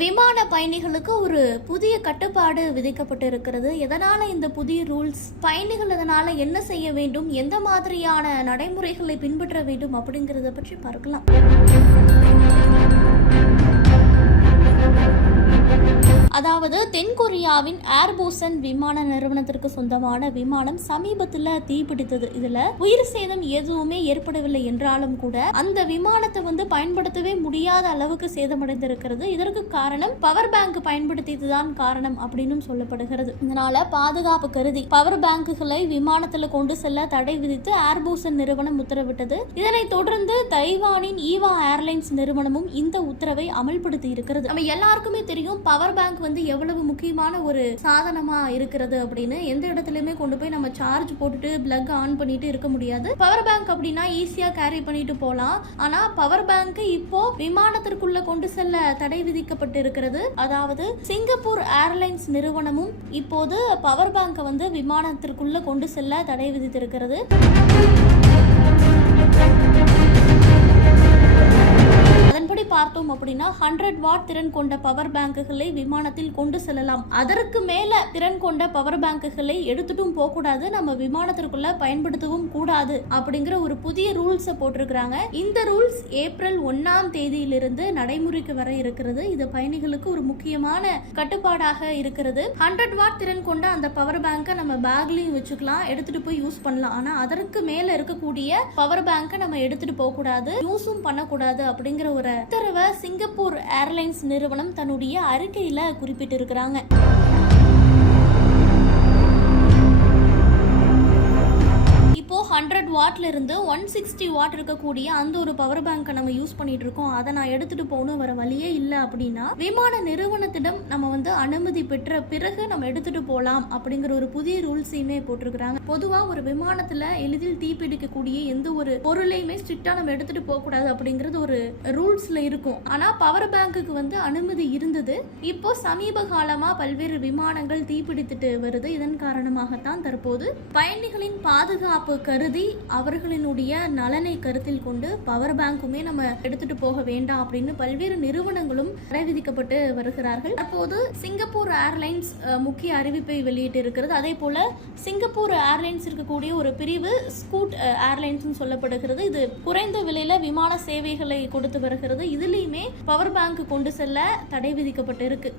விமான பயணிகளுக்கு ஒரு புதிய கட்டுப்பாடு விதிக்கப்பட்டு இருக்கிறது எதனால இந்த புதிய ரூல்ஸ்? பயணிகள் இதனால என்ன செய்ய வேண்டும்? எந்த மாதிரியான நடைமுறைகளை பின்பற்ற வேண்டும் அப்படிங்கறத பற்றி பார்க்கலாம். அதாவது தென்கொரியாவின் ஏர்போசன் விமான நிறுவனத்திற்கு சொந்தமான விமானம் சமீபத்தில் தீப்பிடித்தது. இதுல உயிர் சேதம் எதுவுமே ஏற்படவில்லை என்றாலும் கூட அந்த விமானத்தை வந்து பயன்படுத்தவே முடியாத அளவுக்கு சேதமடைந்திருக்கிறது. இதற்கு காரணம் பவர் பேங்க் பயன்படுத்தியதுதான் காரணம் அப்படின்னு சொல்லப்படுகிறது. இதனால பாதுகாப்பு கருதி பவர் பேங்குகளை விமானத்தில் கொண்டு செல்ல தடை விதித்து ஏர்போசன் நிறுவனம் உத்தரவிட்டது. இதனைத் தொடர்ந்து தைவானின் ஈவா ஏர்லைன்ஸ் நிறுவனமும் இந்த உத்தரவை அமல்படுத்தி இருக்கிறது நம்ம எல்லாருக்குமே தெரியும் பவர் பேங்க் வந்து எவ்வளவு முக்கியமான ஒரு சாதனமா இருக்கிறது அப்படின்னு எந்த இடத்துலயுமே கொண்டு போய் நம்ம சார்ஜ் போட்டுட்டு பிளக் ஆன் பண்ணிட்டு இருக்க முடியாது. பவர் பேங்க் அப்படின்னா ஈஸியா கேரி பண்ணிட்டு போகலாம் ஆனா பவர் பேங்க் இப்போ விமானத்திற்குள்ள கொண்டு செல்ல தடை விதிக்கப்பட்டு இருக்கிறது அதாவது சிங்கப்பூர் ஏர்லைன்ஸ் நிறுவனமும் இப்போது பவர் பேங்கை வந்து விமானத்திற்குள்ள கொண்டு செல்ல தடை விதித்திருக்கிறது. பார்த்தோம் அப்படின்னா ஹண்ட்ரட் வாட் திறன் கொண்ட பவர் பேங்குகளை விமானத்தில் கொண்டு செல்லலாம். அதற்கு மேல திறன் கொண்ட பவர் பேங்குகளை எடுத்துட்டும் போக கூடாது நம்ம விமானத்திற்குள்ள பயன்படுத்தவும் கூடாது அப்படிங்கிற ஒரு புதிய ரூல்ஸை போட்டிருக்கிறாங்க. இந்த ரூல்ஸ் ஏப்ரல் ஒன்னாம் தேதியிலிருந்து நடைமுறைக்கு வர இருக்கிறது. இது பயணிகளுக்கு ஒரு முக்கியமான கட்டுப்பாடாக இருக்கிறது. ஹண்ட்ரட் வாட் திறன் கொண்ட அந்த பவர் பேங்கை நம்ம பேக்லயும் வச்சுக்கலாம். எடுத்துட்டு போய் யூஸ் பண்ணலாம். ஆனா அதற்கு மேல இருக்கக்கூடிய பவர் பேங்கை நம்ம எடுத்துட்டு போக கூடாது யூஸும் பண்ணக்கூடாது அப்படிங்கிற ஒரு உத்தரவை சிங்கப்பூர் ஏர்லைன்ஸ் நிறுவனம் தன்னுடைய அறிக்கையில் குறிப்பிட்டிருக்கிறாங்க. ஹண்ட்ரட் வாட்ல இருந்து ஒன் சிக்ஸ்டி வாட் இருக்கக்கூடிய அந்த ஒரு பவர் பேங்கை நம்ம யூஸ் பண்ணிட்டு இருக்கோம். அதை நான் எடுத்துட்டு போகணும் வர வழியே இல்லை அப்படின்னா விமான நிறுவனத்திடம் நம்ம வந்து அனுமதி பெற்ற பிறகு நம்ம எடுத்துட்டு போகலாம் அப்படிங்கிற ஒரு புதிய ரூல்ஸையுமே போட்டிருக்கிறாங்க. பொதுவா ஒரு விமானத்துல எளிதில் தீப்பிடிக்கக்கூடிய எந்த ஒரு பொருளையுமே ஸ்ட்ரிக்டா நம்ம எடுத்துட்டு போக கூடாது அப்படிங்கிறது ஒரு ரூல்ஸ்ல இருக்கும். ஆனா பவர் பேங்குக்கு வந்து அனுமதி இருந்தது. இப்போ சமீப காலமா பல்வேறு விமானங்கள் தீப்பிடித்துட்டு வருது. இதன் காரணமாகத்தான் தற்போது பயணிகளின் பாதுகாப்பு கருதி அவர்களினுடைய நலனை கருத்தில் கொண்டு பவர் பேங்க்குமே நம்ம எடுத்துட்டு போக வேண்டாம் அப்படின்னு பல்வேறு நிறுவனங்களும் தடை விதிக்கப்பட்டு வருகிறார்கள். தற்போது சிங்கப்பூர் ஏர்லைன்ஸ் முக்கிய அறிவிப்பை வெளியிட்டு இருக்கிறது அதே போல சிங்கப்பூர் ஏர்லைன்ஸ் இருக்கக்கூடிய ஒரு பிரிவு ஸ்கூட் ஏர்லைன்ஸ் சொல்லப்படுகிறது. இது குறைந்த விலையில விமான சேவைகளை கொடுத்து வருகிறது. இதுலேயுமே பவர் பேங்க் கொண்டு செல்ல தடை விதிக்கப்பட்டு இருக்கு